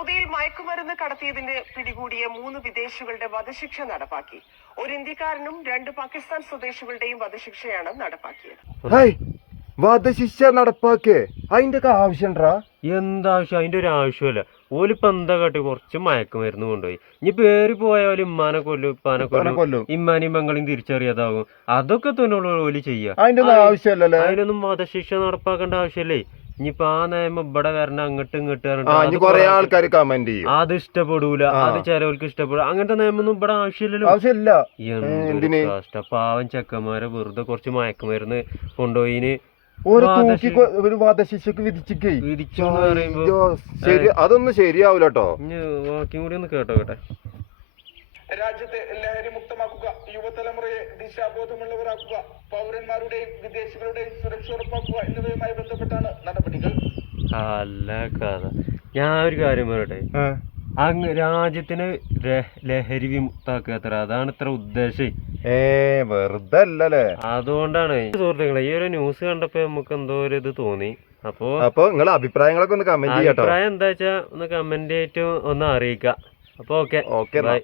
സൗദിയിൽ മയക്കുമരുന്ന് കടത്തിയതിന് പിടികൂടിയ 3 വിദേശികളുടെ വധശിക്ഷ നടപ്പാക്കി. ഒരു ഇന്ത്യക്കാരനും 2 പാകിസ്ഥാൻ സ്വദേശികളുടെയും വധശിക്ഷയാണ് നടപ്പാക്കിയത്. വധശിക്ഷ നടപ്പാക്കേ അതിന്റെ ആവശ്യണ്ടാ? എന്താവശ്യം? അതിന്റെ ഒരു ആവശ്യമില്ല. ഓലിപ്പോ എന്താ കാട്ടി കുറച്ച് മയക്കുമരുന്ന് കൊണ്ടുപോയി. ഇനി പേര് പോയാലും ഇമ്മാനെ കൊല്ലും, ഇപ്പാനെ കൊല്ലും, ഇമ്മാനെയും പെങ്ങളെയും തിരിച്ചറിയാതാവും. അതൊക്കെ തന്നെ ഓല് ചെയ്യാ. ആവശ്യമല്ലല്ലോ. അതിനൊന്നും വധശിക്ഷ നടപ്പാക്കേണ്ട ആവശ്യമല്ലേ. ഇനിയിപ്പോ ആ നിയമം ഇവിടെ വരണം, അങ്ങോട്ടും ഇങ്ങോട്ട് കുറെ ആൾക്കാർ കമന്റ് ചെയ്യും, അത് ഇഷ്ടപ്പെടൂല, അത് ചിലവർക്ക് ഇഷ്ടപ്പെടൂല. അങ്ങനത്തെ നിയമൊന്നും ഇവിടെ ആവശ്യമില്ലല്ലോ. ആവശ്യമില്ല. പാവം ചെക്കന്മാരെ വെറുതെ കുറച്ച് മയക്കുമരുന്ന് കൊണ്ടുപോയിന് വധശിക്ഷക്ക് വിധിച്ചെന്ന് പറയുമ്പോ അതൊന്നും ശരിയാവൂല കേട്ടോ. ബാക്കിയും കൂടി ഒന്ന് കേട്ടോ. രാജ്യത്തെ ലഹരി മുക്തമാക്കുക, യുവതലമുറയെ ദിശാബോധമുള്ളവരാക്കുക, പൗരന്മാരുടെയും വിദേശികളുടെയും സുരക്ഷ ഉറപ്പാക്കുക എന്നിവയുമായി ബന്ധപ്പെട്ടാണ് നടപടികൾ. അല്ല കഥ. ഞാൻ ഒരു കാര്യം പറയട്ടെ, രാജ്യത്തിന് ലഹരി വിമുക്താക്കുക, അതാണ് ഇത്ര ഉദ്ദേശം. വെറുതെ അല്ലല്ലേ. അതുകൊണ്ടാണ് സുഹൃത്തുക്കളെ ഈ ഒരു ന്യൂസ് കണ്ടപ്പോ നമുക്ക് എന്തോ ഒരു ഇത് തോന്നി. അപ്പൊ നിങ്ങളെ അഭിപ്രായങ്ങളൊക്കെ ഒന്ന് കമന്റ് ചെയ്യാം. അഭിപ്രായം എന്താ വെച്ചാ ഒന്ന് കമന്റ് ആയിട്ട് ഒന്ന് അറിയിക്കാം. അപ്പൊ ഓക്കെ. ബൈ.